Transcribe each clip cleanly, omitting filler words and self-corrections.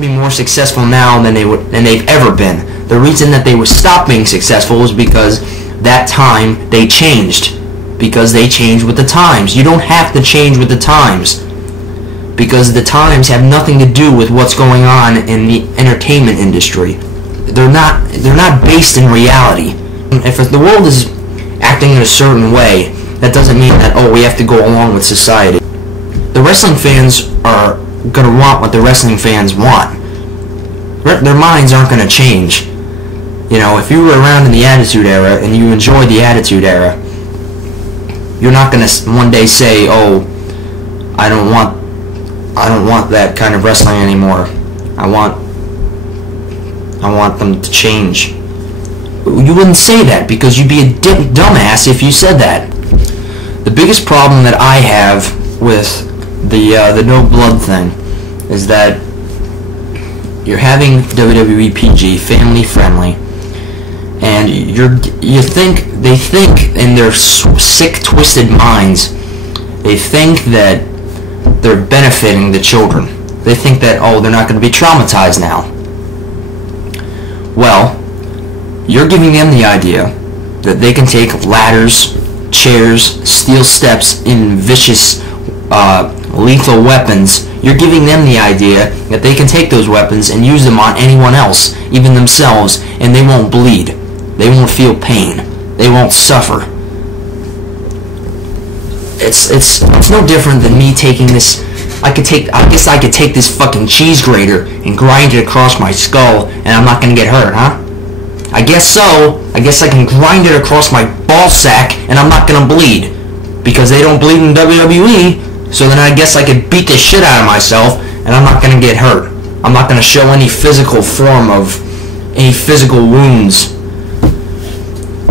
to be more successful now than they've ever been. The reason that they would stop being successful was because that time they changed. Because they changed with the times. You don't have to change with the times. Because the times have nothing to do with what's going on in the entertainment industry. They're not based in reality. If the world is acting in a certain way, that doesn't mean that, oh, we have to go along with society. The wrestling fans are going to want what the wrestling fans want. Their minds aren't going to change. You know, if you were around in the Attitude Era and you enjoyed the Attitude Era, you're not going to one day say, oh, I don't want that kind of wrestling anymore. I want them to change. You wouldn't say that because you'd be a dumbass if you said that. The biggest problem that I have with the no blood thing is that you're having WWE PG, family friendly, and they think in their sick, twisted minds, they think that they're benefiting the children. They think that, oh, they're not going to be traumatized now. Well, you're giving them the idea that they can take ladders, chairs, steel steps, and vicious, lethal weapons. You're giving them the idea that they can take those weapons and use them on anyone else, even themselves, and they won't bleed. They won't feel pain. They won't suffer. It's no different than me taking this. I guess I could take this fucking cheese grater and grind it across my skull, and I'm not gonna get hurt, huh? I guess so. I guess I can grind it across my ball sack, and I'm not gonna bleed, because they don't bleed in WWE. So then I guess I could beat the shit out of myself, and I'm not gonna get hurt. I'm not gonna show any physical form of any physical wounds.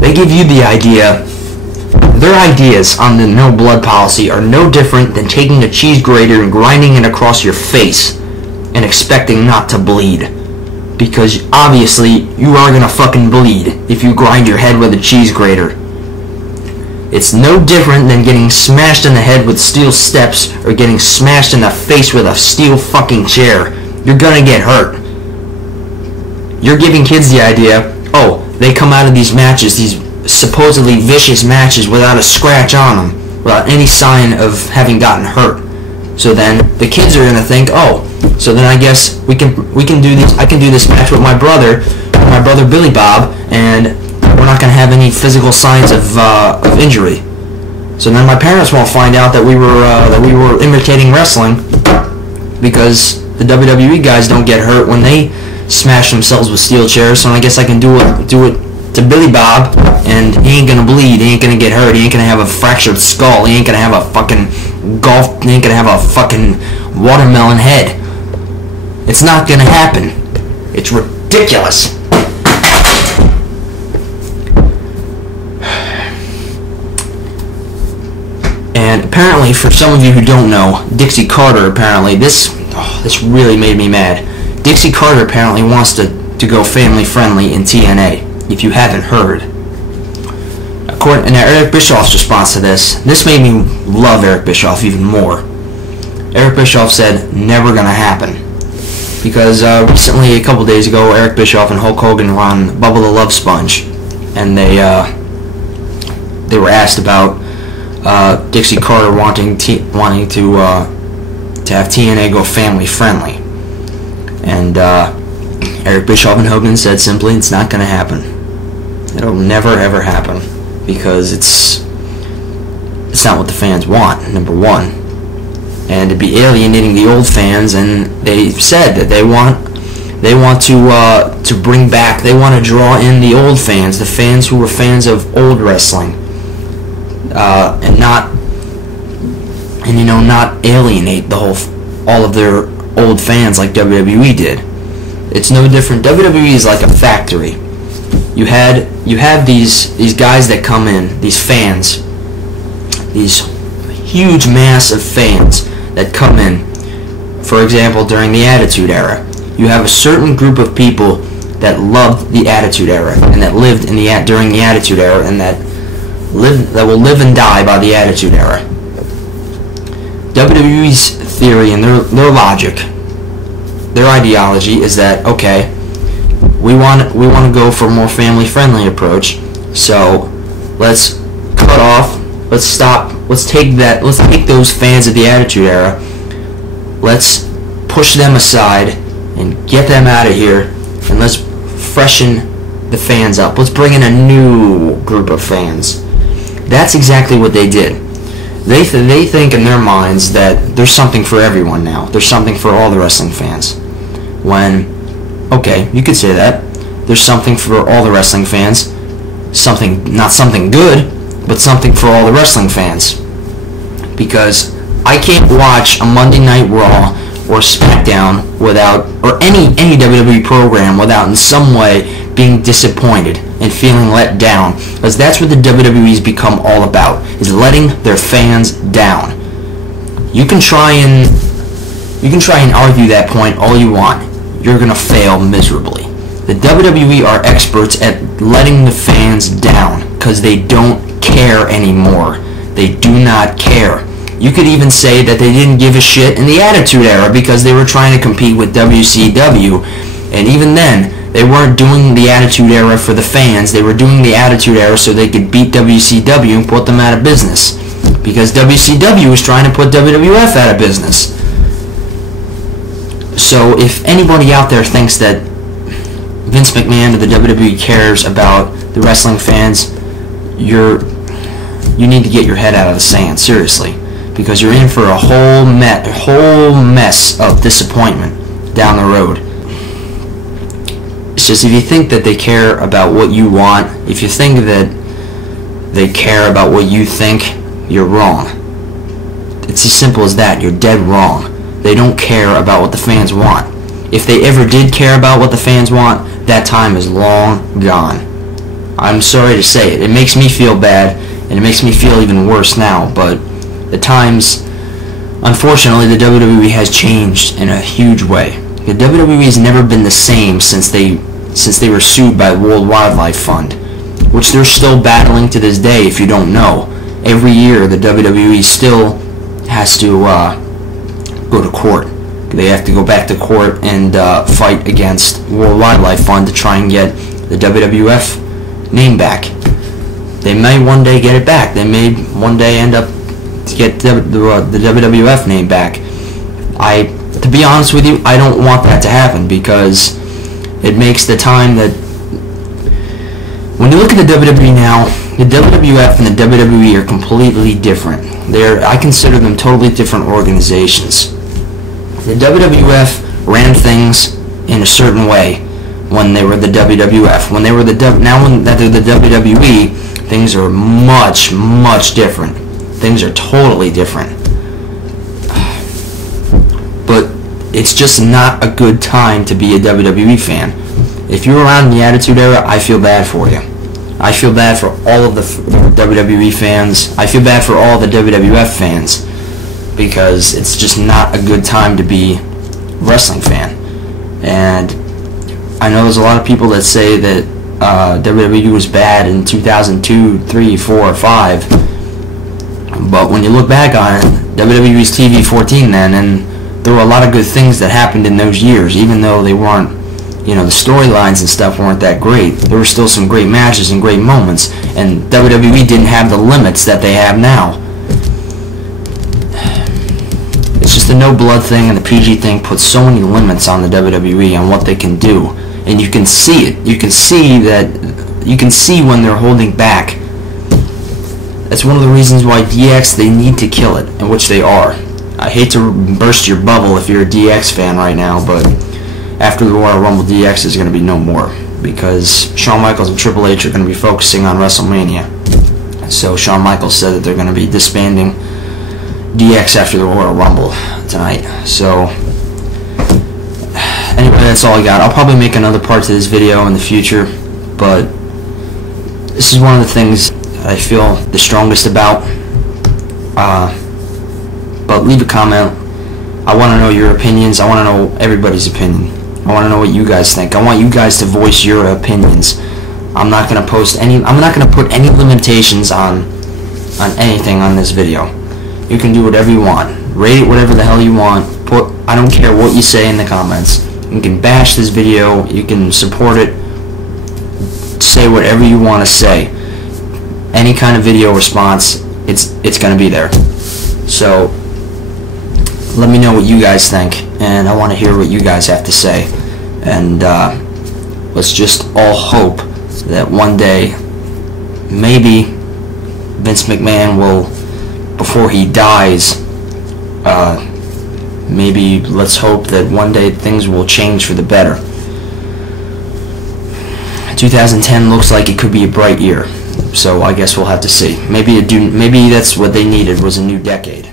They give you the idea. Their ideas on the no blood policy are no different than taking a cheese grater and grinding it across your face and expecting not to bleed. Because obviously you are gonna fucking bleed if you grind your head with a cheese grater. It's no different than getting smashed in the head with steel steps or getting smashed in the face with a steel fucking chair. You're gonna get hurt. You're giving kids the idea, oh, they come out of these matches, these supposedly vicious matches without a scratch on them, without any sign of having gotten hurt. So then the kids are gonna think, oh, so then I guess we can do this. I can do this match with my brother Billy Bob, and we're not gonna have any physical signs of injury. So then my parents won't find out that we were imitating wrestling, because the WWE guys don't get hurt when they smash themselves with steel chairs. So I guess I can do it to Billy Bob, and he ain't gonna bleed, he ain't gonna get hurt, he ain't gonna have a fractured skull, he ain't gonna have a fucking he ain't gonna have a fucking watermelon head. It's not gonna happen. It's ridiculous. And apparently, for some of you who don't know, Dixie Carter apparently, this really made me mad. Dixie Carter apparently wants to go family friendly in TNA. If you haven't heard. And Eric Bischoff's response to this made me love Eric Bischoff even more. Eric Bischoff said, never gonna happen. Because recently, a couple days ago, Eric Bischoff and Hulk Hogan were on Bubba the Love Sponge, and they were asked about Dixie Carter wanting to have TNA go family friendly. And Eric Bischoff and Hogan said simply, it's not gonna happen. It'll never ever happen, because it's not what the fans want, number one, and to be alienating the old fans. And they said that they want to bring back, they want to draw in the old fans, the fans who were fans of old wrestling, and not alienate all of their old fans like WWE did. It's no different. WWE is like a factory. You have these guys that come in, these fans, these huge mass of fans that come in. For example, during the Attitude Era, you have a certain group of people that loved the Attitude Era and that lived during the Attitude Era, and that will live and die by the Attitude Era. WWE's theory and their logic, their ideology is that, okay, we want to go for a more family-friendly approach, so let's cut off, let's stop, let's take those fans of the Attitude Era, let's push them aside and get them out of here, and let's freshen the fans up. Let's bring in a new group of fans. That's exactly what they did. They think in their minds that there's something for everyone now. There's something for all the wrestling fans. When, okay, you could say that. There's something for all the wrestling fans. Something, not something good, but something for all the wrestling fans. Because I can't watch a Monday Night Raw or SmackDown without, or any WWE program without in some way being disappointed and feeling let down, because that's what the WWE's become all about, is letting their fans down. You can try and argue that point all you want. You're gonna fail miserably. The WWE are experts at letting the fans down because they don't care anymore. They do not care. You could even say that they didn't give a shit in the Attitude Era because they were trying to compete with WCW, and even then, they weren't doing the Attitude Era for the fans. They were doing the Attitude Era so they could beat WCW and put them out of business. Because WCW was trying to put WWF out of business. So if anybody out there thinks that Vince McMahon or the WWE cares about the wrestling fans, you need to get your head out of the sand, seriously. Because you're in for a whole mess of disappointment down the road. It's just, if you think that they care about what you want, if you think that they care about what you think, you're wrong. It's as simple as that. You're dead wrong. They don't care about what the fans want. If they ever did care about what the fans want, that time is long gone. I'm sorry to say it. It makes me feel bad, and it makes me feel even worse now, but the times, unfortunately, the WWE has changed in a huge way. The WWE has never been the same since they were sued by the World Wildlife Fund, which they're still battling to this day, if you don't know. Every year, the WWE still has to go to court. They have to go back to court and fight against World Wildlife Fund to try and get the WWF name back. They may one day get it back. They may one day end up to get the WWF name back. To be honest with you, I don't want that to happen, because it makes the time that... When you look at the WWE now, the WWF and the WWE are completely different. I consider them totally different organizations. The WWF ran things in a certain way when they were the WWF. When they were now that they're the WWE, things are much, much different. Things are totally different. But it's just not a good time to be a WWE fan. If you're around in the Attitude Era, I feel bad for you. I feel bad for all of the WWE fans. I feel bad for all the WWF fans, because it's just not a good time to be a wrestling fan. And I know there's a lot of people that say that WWE was bad in 2002, 3, 4, 5. But when you look back on it, WWE was TV 14 then, and there were a lot of good things that happened in those years, even though they weren't, the storylines and stuff weren't that great. There were still some great matches and great moments, and WWE didn't have the limits that they have now. It's just the no blood thing and the PG thing puts so many limits on the WWE on what they can do, and you can see it. You can see when they're holding back. That's one of the reasons why DX, they need to kill it, and which they are. I hate to burst your bubble if you're a DX fan right now, but after the Royal Rumble, DX is going to be no more, because Shawn Michaels and Triple H are going to be focusing on WrestleMania. So Shawn Michaels said that they're going to be disbanding DX after the Royal Rumble tonight. So anyway, that's all I got. I'll probably make another part to this video in the future, but this is one of the things I feel the strongest about. But leave a comment. I want to know your opinions. I want to know everybody's opinion. I want to know what you guys think. I want you guys to voice your opinions. I'm not going to put any limitations on anything on this video. You can do whatever you want. Rate it whatever the hell you want. I don't care what you say in the comments. You can bash this video, you can support it, say whatever you want to say. Any kind of video response, it's going to be there. So let me know what you guys think, and I want to hear what you guys have to say. And let's just all hope that one day, maybe Vince McMahon will, before he dies, maybe let's hope that one day things will change for the better. 2010 looks like it could be a bright year, so I guess we'll have to see. Maybe that's what they needed, was a new decade.